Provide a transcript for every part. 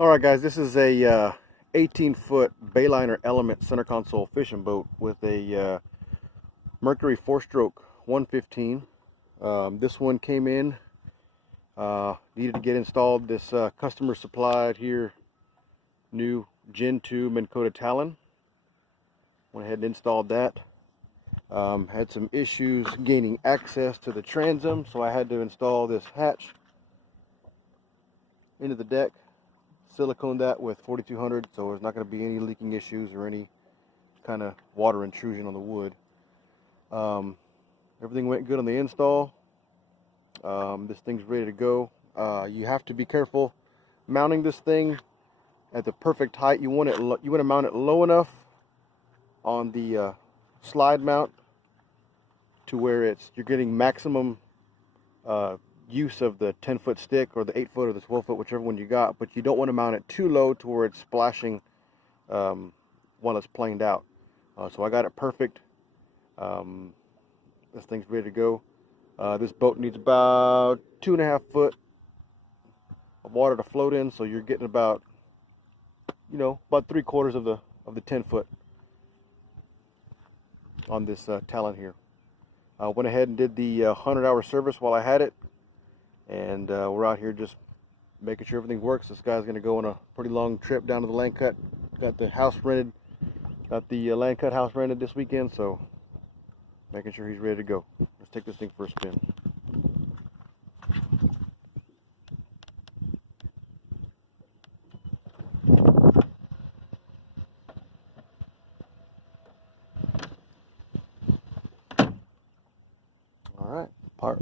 Alright guys, this is a 18-foot Bayliner Element center console fishing boat with a Mercury 4-stroke 115. This one came in, needed to get installed. This customer supplied here new Gen 2 Minn Kota talon. Went ahead and installed that. Had some issues gaining access to the transom, so I had to install this hatch into the deck. Silicone that with 4200, so there's not going to be any leaking issues or any kind of water intrusion on the wood. Everything went good on the install. This thing's ready to go. You have to be careful mounting this thing at the perfect height. You want to mount it low enough on the slide mount to where you're getting maximum use of the 10-foot stick or the 8-foot or the 12-foot, whichever one you got, but you don't want to mount it too low to where it's splashing while it's planed out. So I got it perfect. This thing's ready to go. This boat needs about 2.5 foot of water to float in, so you're getting about, about 3/4 of the 10-foot on this talon here. I went ahead and did the 100-hour service while I had it. And we're out here just making sure everything works. This guy's going to go on a pretty long trip down to the land cut. Got the house rented, got the land cut house rented this weekend, so making sure he's ready to go. Let's take this thing for a spin. All right, part.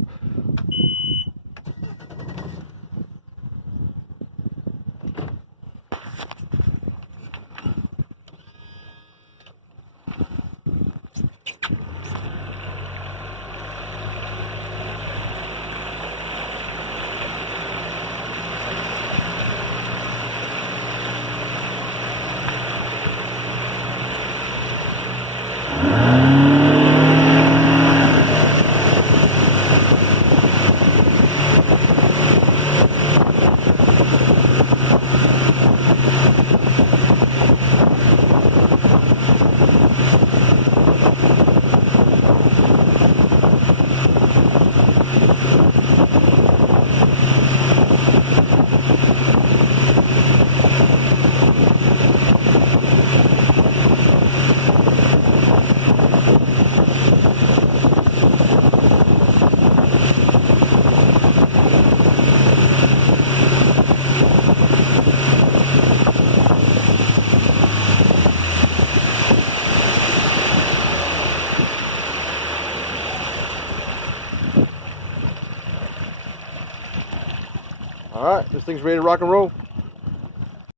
All right, this thing's ready to rock and roll.